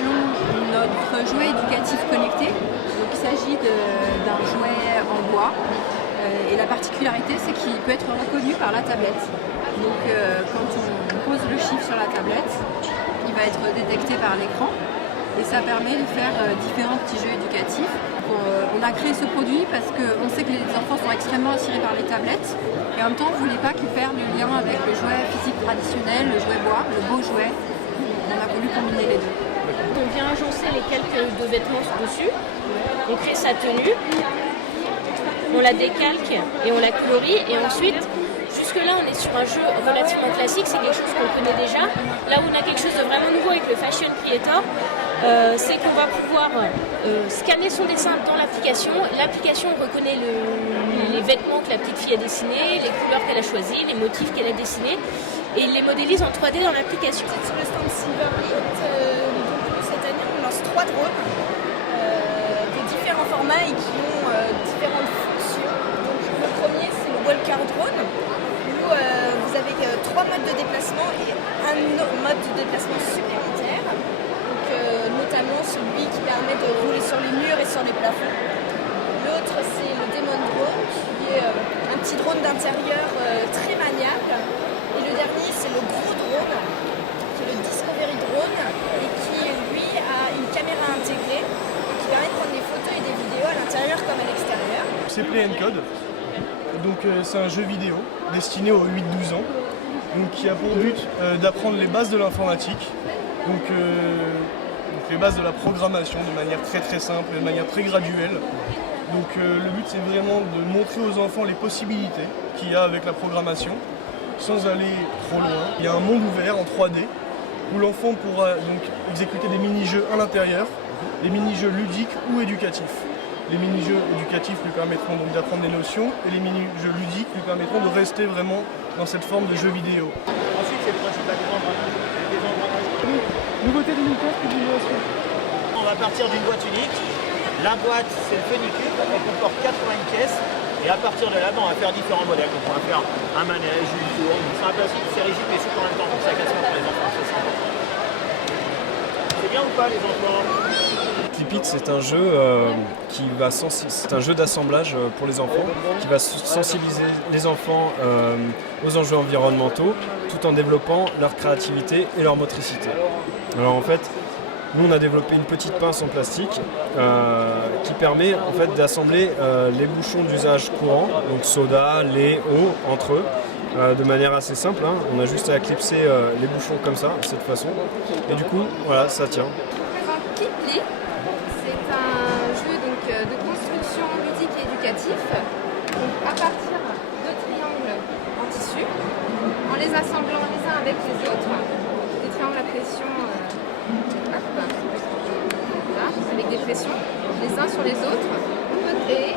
salon notre jouet éducatif connecté. Donc, il s'agit d'un jouet en bois et la particularité c'est qu'il peut être reconnu par la tablette. Donc quand on pose le chiffre sur la tablette, il va être détecté par l'écran et ça permet de faire différents petits jeux éducatifs. On a créé ce produit parce qu'on sait que les enfants sont extrêmement attirés par les tablettes et en même temps on ne voulait pas qu'ils fassent le lien avec le jouet physique traditionnel, le jouet bois, le beau jouet. On a voulu combiner les deux. On vient agencer les quelques de vêtements dessus, on crée sa tenue, on la décalque et on la colorie et ensuite jusque-là on est sur un jeu relativement classique, c'est quelque chose qu'on connaît déjà. Là où on a quelque chose de vraiment nouveau avec le Fashion Creator, c'est qu'on va pouvoir scanner son dessin dans l'application. L'application reconnaît les vêtements que la petite fille a dessinés, les couleurs qu'elle a choisies, les motifs qu'elle a dessinés et il les modélise en 3D dans l'application. Sur le stand Silverlit, cette année on lance 3 drones de différents formats et qui ont différentes fonctions. Donc, le premier c'est le Walker Drone où vous avez 3 modes de déplacement et un mode de déplacement supplémentaire. Donc, notamment celui qui permet de rouler sur les murs et sur les plafonds. L'autre c'est le Demon Drone qui est un petit drone d'intérieur très maniable. Et le dernier c'est le gros drone qui est le Discovery Drone et qui lui a une caméra intégrée qui permet de prendre des photos et des vidéos à l'intérieur comme à l'extérieur. C'est Play & Code, donc c'est un jeu vidéo destiné aux 8-12 ans, donc qui a pour but d'apprendre les bases de l'informatique, donc les bases de la programmation de manière très très simple, de manière très graduelle. Donc le but c'est vraiment de montrer aux enfants les possibilités qu'il y a avec la programmation, sans aller trop loin. Il y a un monde ouvert en 3D où l'enfant pourra donc exécuter des mini-jeux à l'intérieur, des mini-jeux ludiques ou éducatifs. Les mini-jeux éducatifs lui permettront donc d'apprendre des notions et les mini-jeux ludiques lui permettront de rester vraiment dans cette forme de jeu vidéo. Ensuite, c'est le principe des engrenages. Nouveauté 2015 pour l'innovation. On va partir d'une boîte unique. La boîte, c'est le Funicube, elle comporte 80 pièces. Et à partir de là, on va faire différents modèles. Donc on va faire un manège, une tour. C'est un plastique, c'est rigide mais souple en même temps. Donc ça casse pas pour les enfants, c'est sympa. C'est bien ou pas les enfants? Flip It, c'est un jeu c'est un jeu d'assemblage pour les enfants qui va sensibiliser les enfants aux enjeux environnementaux tout en développant leur créativité et leur motricité. Alors en fait, nous on a développé une petite pince en plastique qui permet en fait d'assembler les bouchons d'usage courant, donc soda, lait, eau, entre eux, de manière assez simple. Hein. On a juste à clipser les bouchons comme ça, de cette façon, et du coup, voilà, ça tient. Pipli, c'est un jeu donc, de construction ludique et éducatif donc, à partir de triangles en tissu, en les assemblant les uns avec les autres, des triangles à pression avec des pressions les uns sur les autres. On peut créer